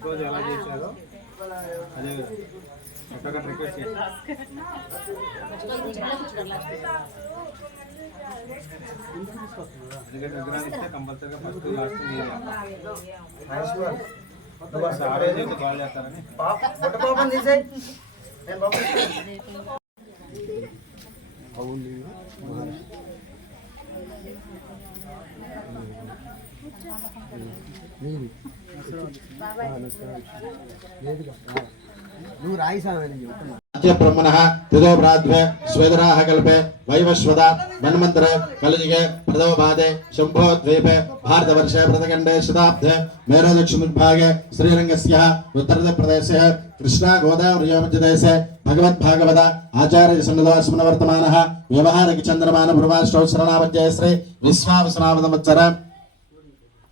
First రోజు ఎలా చేశారో అదే చక్కగా రిక్వెస్ట్ చేసి ఎందుకంటే విగ్రహాన్ని ఇస్తే కంపల్సరీగా ఫస్ట్ లాస్ట్ రోజు అయితే కాల్ చేస్తారని. పాపం తీసేయ్. నేను పంపిస్తాను నువ్వు బ్రహ్మణ తదో భ్రాద్వే స్వేదరాహ కల్పే వైవస్వద మన్మంతరే కలియుగే ప్రథమ పాదే శంభో ద్వీపే భారతవర్షే ప్రథఖండే శతాబ్దే మేరో దక్షిణభాగే శ్రీరంగస్య ఉత్తరప్రదేశే కృష్ణా గోదావరి మధ్యదేశే భగవద్భాగవత ఆచార్య సన్నిధో వర్తమాన వ్యవహారకి చంద్రమాన భ్రువాష్టౌ శరణామధ్యయ శ్రీ విశ్వావసనామదమత్సర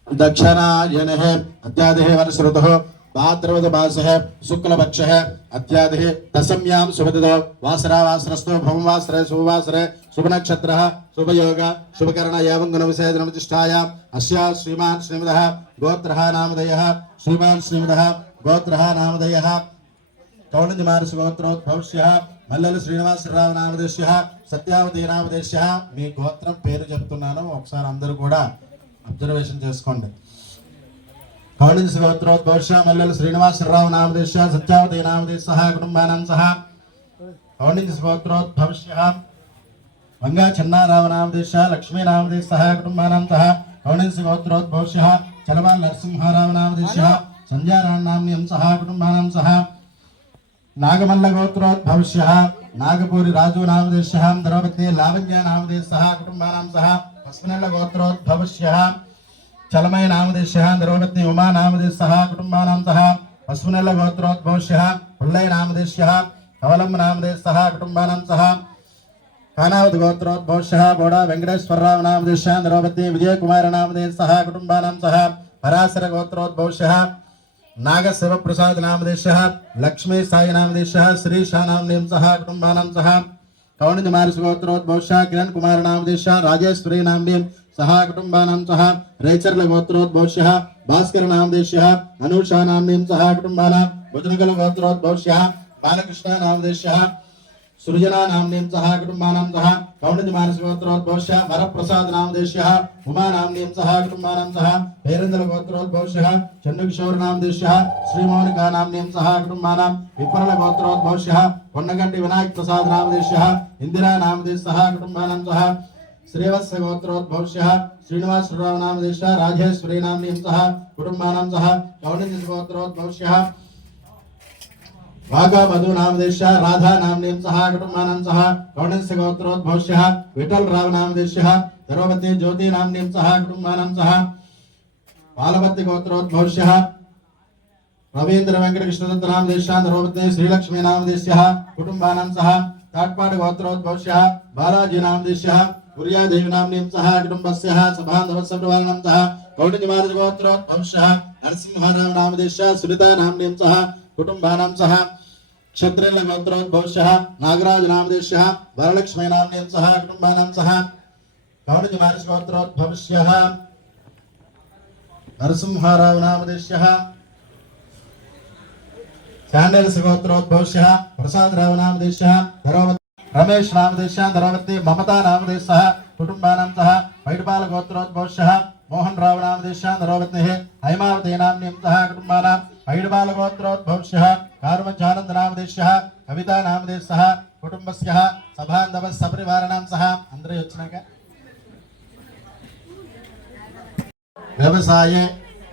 दक्षिणायनः अद्यादिः वर्षऋतुः भाद्रवदमासः शुक्लपक्षः अद्यादिः दशम्यां शुभदितो वासरा वासरस्तो भववासरे शुभवासरे शुभनक्षत्रः शुभयोग शुभकर्ण एवं गुणविषयजनमतिष्ठायाम् अस्या श्रीमान् श्रीमदः गोत्रः नामधेयः श्रीमान् श्रीमदः गोत्रः नामधेयः కౌండజమారసి గోత్రోద్భవస్య మల్లెలు శ్రీనివాసరావు నామదేశ్య సత్యావతి నామదేశ్య మీ గోత్రం పేరు చెప్తున్నాను ఒకసారి అందరూ కూడా అబ్జర్వేషన్ చేసుకోండి. కౌండజ గోత్రోద్భవస్య మల్లెలు శ్రీనివాసరావు నామదేశ్య సత్యావతి నామదేశ సహ కుటుంబానం సహ కౌండజ గోత్రోద్భవస్య వంగా చిన్నారావు నామదేశ లక్ష్మీ నామదేశ కుటుంబానం సహ కౌండజ గోత్రోద్భవస్య చలమాన్ నరసింహారావు నామదేశ సంధ్యారాం నామ్యం సహ కుటుంబానం సహ నాగమల్ల గోత్రోద్భవస్య నాగపూరి రాజు నామదేశ ద్రౌపది లావణ్య నామదేశ సహ కుటుంబానాం సహ పస్మనల్ల గోత్రోద్భవస్య చలమయ నామదేశ ద్రౌపది ఉమా నామదేశ సహ కుటుంబానాం సహ పస్మనల్ల గోత్రోద్భవస్య పుల్లయ నామదేశ్య కవలం నామదేశ సహ కుటుంబానాం సహ కానావతి గోత్రోద్భవస్య బోడా వెంకటేశ్వరరావు నామదేశ ద్రౌపది విజయకుమార నామదేశ సహ కుటుంబానాం సహ పరాశర గోత్రోద్భవస్య నాగశివప్రసాద్ నామదేశ లక్ష్మీ సాయి నామదేశ శ్రీ షానాం సహ కుటుంబానాం సహ కౌండి మానస గోత్రోద్భవశ కిరణ్ కుమార్ నామదేశ రాజేశ్వరి నామ్యం సహా కుటుంబానం సహ రేచర్ల గోత్రోద్భవశ భాస్కర నామదేశ అనూషా నామ్యం సహా కుటుంబానాం భుజనగల గోత్రోద్భవశ బాలకృష్ణ నామదేశ సృజనా నామ్నీం సహ కుటుంబానాం సహ కౌండిత మానస గోత్రోద్భవస్య వరప్రసాద్ నామదేశ్య సహ కుటుంబానాం సహ పేరందల గోత్రోద్భవస్య చంద్రకిషోర్ నామదేశ్య శ్రీమౌనికా నామ్నీం సహ కుటుంబానాం విప్రల గోత్రోద్భవస్య పొన్నగంటి వినాయక్ ప్రసాద్ నామదేశ్య ఇందిరా నామదేశ్ సహ కుటుంబానాం సహ శ్రీవత్స గోత్రోద్భవస్య శ్రీనివాసరావు నామదేశ రాజేశ్వరి నామ్నీం సహ కుటుంబానాం సహ కౌండిత గోత్రోద్భవస్య वागा मधु नामदेश राधा नामनीं सह कुटुम्बानां सह कौणस्य गोत्रोद्भवस्य विठल राव नामदेशः द्रौपदी ज्योति नामनीं सह कुटुम्बानां सह बालवती गोत्रोद्भवस्य रवीन्द्र वेङ्कटकृष्णदत्त नामदेशः द्रौपदी श्रीलक्ष्मी नामदेशः कुटुम्बानां सह काट्पाड गोत्रोद्भवस्य बालाजी नामदेशः पुर्यादेवी नाम्नीं सह कुटुम्बस्य सभान्धवत्सप्रवारणं सह कौटिजमार्ज गोत्रोद्भवस्य नरसिंहराव नामदेशः सुनिता नाम्नीं सह कुटुम्बानां सह క్షత్రియ గోత్రోద్భోష్య నాగరాజ నామదేశ వరలక్ష్మీ నామ్నేం సహ కుటుంబానాం సహ. కౌణిజ మానస గోత్రోద్భవిష్య నరసింహారావు నామదేశ్య శాండల్స్ గోత్రోద్భవిష్య ప్రసాదరావు నామదేశ్య ధరోవతి రమేష్ నామదేశ్య ధరోవతి మమతా నామదేశ సహ కుటుంబానాం సహ. వైటపాల గోత్రోద్భవిష్య మోహన్ రావు నామదేశ్య ధరోవతి హైమావతి నామ్నేం సహ కుటుంబానాం पैडबालगोत्रोद्भवश्यः कार्वञ्चानन्दनामदेश्यः कवितानामदेशः कुटुम्बस्यः सभान्धवः सपरिवाराणां सह। अन्दरे वचनाक व्यवसाये,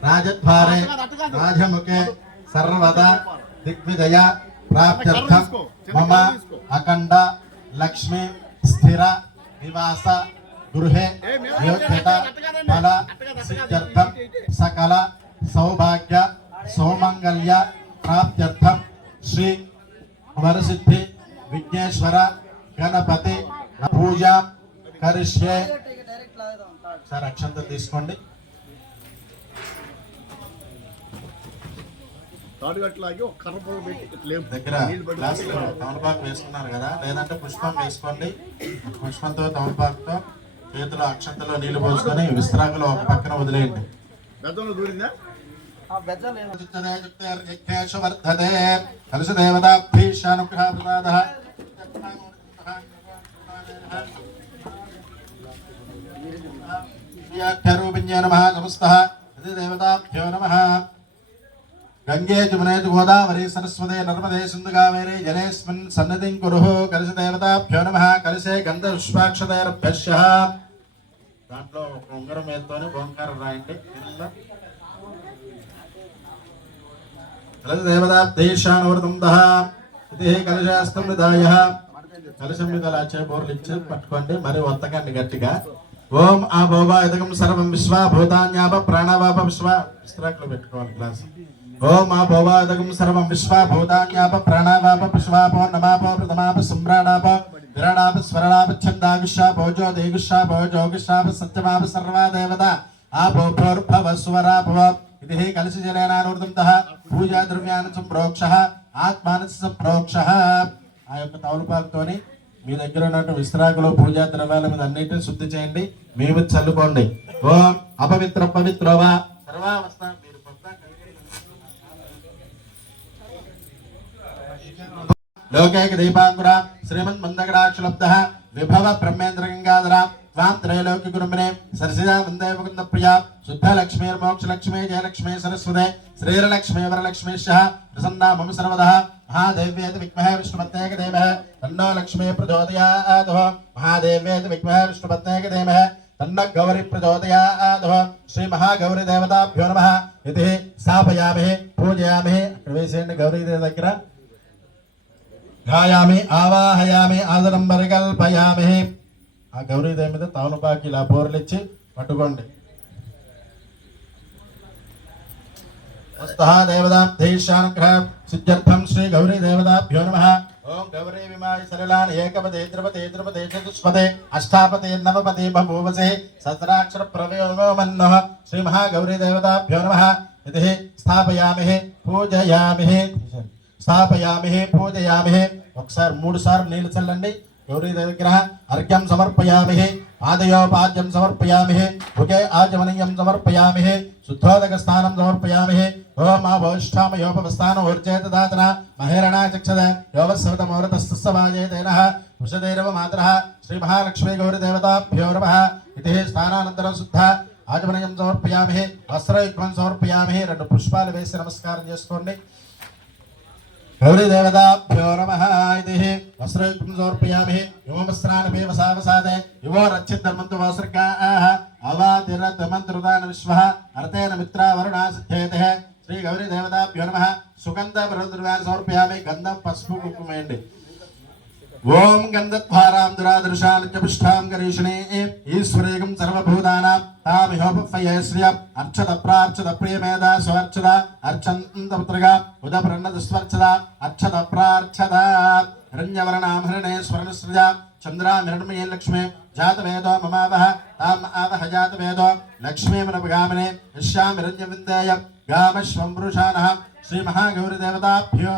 राजद्वारे, राजमुखे, सर्वदा दिग्विजया, प्राप्त्यर्थं मम अखंड लक्ष्मी, स्थिर, निवास गृह योग्यता, फल सकल, सौभाग्य సౌమంగళ్య ప్రాప్త్యర్థం శ్రీ వరసిద్ధి విఘ్నేశ్వర గణపతి పూజ కరిష్యే. సార్ అక్షంత తీసుకోండి. దగ్గర తమలపాకు వేసుకున్నారు కదా లేదంటే పుష్పం వేసుకోండి. పుష్పంతో తమలపాకుతో చేతిలో అక్షంతలో నీళ్ళు పోసుకొని విస్తరాకులో ఒక పక్కన వదిలేయండి. గతంలో దూరిందా? చిత్తేషు వర్ధతే. కలుష దేవతాభీషానుగ్రహ ప్రసాదః వ్యాఖ్యారూపిణ్యే నమః నమస్తః. ఇది దేవతాభ్యో నమః. గంగే జమునే గోదావరి సరస్వతే నర్మదే సింధు కావేరి జలేస్మిన్ సన్నతిం కురుః. కలశ దేవతాభ్యో నమః కలశే గంధ పుష్పాక్షతైరభ్యశ్య దాంట్లో ఒక ఉంగరం వేసుకొని ఓంకారం రాయండి. కింద కలశ ఇది కలశాస్తం విదాయ కలశం మీద అలా చే పట్టుకోండి మరి ఒత్తకండి గట్టిగా. ఓం ఆ భోవా ఎదగం సర్వం విశ్వ భూతాన్యాప ప్రాణవాప విశ్వ. విశ్రాకులు పెట్టుకోవాలి క్లాస్ ఓం ఆ భోవా ఎదగం సర్వం విశ్వ భూతాన్యాప ప్రాణవాప విశ్వాపో నమాప ప్రథమాప సమ్రాడాప విరాడాప స్వరడాప ఛందాగుషాపో భోజో దేగుషాపో జోగుషాప సత్యమాప సర్వా దేవత ఆ భోర్భవ స్వరా భవ ఇది కలశ పూజా ద్రవ్యాన్ని సంప్రోక్ష ఆత్మాన సంప్రోక్ష ఆ యొక్క తౌలుపాకుతోని మీ దగ్గర ఉన్నట్టు విశ్రాకులు పూజా ద్రవ్యాల మీద అన్నిటిని శుద్ధి చేయండి మీ మీద చల్లుకోండి. ఓం అపవిత్ర పవిత్రవా సర్వావస్థ మీరు లోకైక దీపాంకుర శ్రీమన్ మందగడాక్షలబ్ధ విభవ బ్రహ్మేంద్ర గంగాధర. త్వాం త్రైలోక్య గురుమినే సరసిజా వందే ముకుంద ప్రియ శుద్ధ లక్ష్మీ మోక్ష లక్ష్మీ జయలక్ష్మీ సరస్వతే శ్రీరలక్ష్మీ వరలక్ష్మీశ్చ ప్రసన్నా మమ సర్వదః మహాదేవ్యేతి విద్మహే విష్ణుపత్నేక దేమః తన్నో లక్ష్మీ ప్రచోదయాత్ మహాదేవ్యేతి విద్మహే విష్ణుపత్నేక దేమః తన్న గౌరి ప్రచోదయాత్ శ్రీ మహాగౌరి దేవతాభ్యో నమః ఇది ఆ గౌరీ దేవి ఆ గౌరీదేవి మీద తానుపాకి ఇలా బోర్లిచ్చి పట్టుకోండి. వస్తః సిద్ధ్యర్థం శ్రీ గౌరీ దేవదాభ్యో నమ. ఓం గౌరీ విమాయ సరళాన్ ఏకపదే ద్రవతే ద్రవతే చతుష్పదే అష్టాపదే నవపదే బభూవసే సతరాక్షర ప్రవయోగో మన్నో. శ్రీ మహాగౌరీ దేవతాభ్యో నమ. ఇది స్థాపయామి పూజయామి స్థాపయామి పూజయామి ఒకసారి మూడు సార్లు నీళ్ళు చల్లండి. గౌరీ దగ్గర అర్ఘ్యం సమర్పయామి పాదయోపాద్యం సమర్పయామి ముఖే ఆచమనీయం సమర్పయామి శుద్ధోదక స్థానం సమర్పయామి ఓం మా భవిష్ఠామ యోపస్థానం ఊర్జేత దాతన మహేరణా చక్షద యోవస్సవత మౌరతస్తవాజేతేన వృషదేరవ మాతర శ్రీ మహాలక్ష్మీ గౌరీదేవతాభ్యో నమ ఇది స్థానానంతరం శుద్ధ ఆచమనీయం సమర్పయామి వస్త్రయుగ్మం సమర్పయామి రెండు పుష్పాలు వేసి నమస్కారం చేసుకోండి. గౌరీదేవతాభ్యో నమ ఇది వస్త్రయుక్తం సమర్పయామి యువమస్త్రానపి వసావసాదే యువో రచ్చిద్ధర్మంతు వాసృకాః అవాతిరతమంత్రుదాన విశ్వ అర్థేన మిత్రా సిద్ధేతే శ్రీ గౌరీ దేవతాభ్యో నమ సుగంధ బృహద్రవ్యాన్ని సమర్పయామి గంధం పసుపు కుంకుమేయండి ఓం గంధద్వారాం దురాదృశాం నిత్యపుష్టాం గరీషిణే ఈశ్వరేకం సర్వభూతానాం తామిహోపఫయ అర్చత ప్రార్చత ప్రియమేధ స్వర్చద అర్చంతపుత్రగా అర్చత హిరణ్యవర్ణాం హరిణే స్వర్ణశ్రజ చంద్రామిరణమయే లక్ష్మే జాతవేదో మమావహ తాం ఆవహ జాతవేదో లక్ష్మీమనపగామినే యశ్యామిరణ్యవిందేయ గామశ్వం పురుషానః శ్రీ మహాగౌరీ దేవతాభ్యో